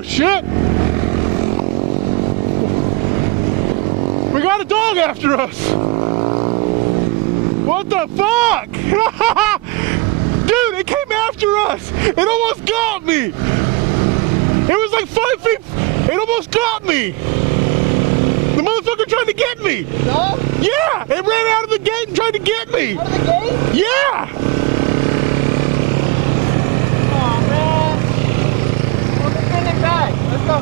Oh shit! We got a dog after us! What the fuck? Dude, it came after us! It almost got me! It was like 5 feet, it almost got me! The motherfucker tried to get me! Dog? Yeah! It ran out of the gate and tried to get me! Out of the gate? Yeah! Oh man. Well, let's bring it back. Let's go.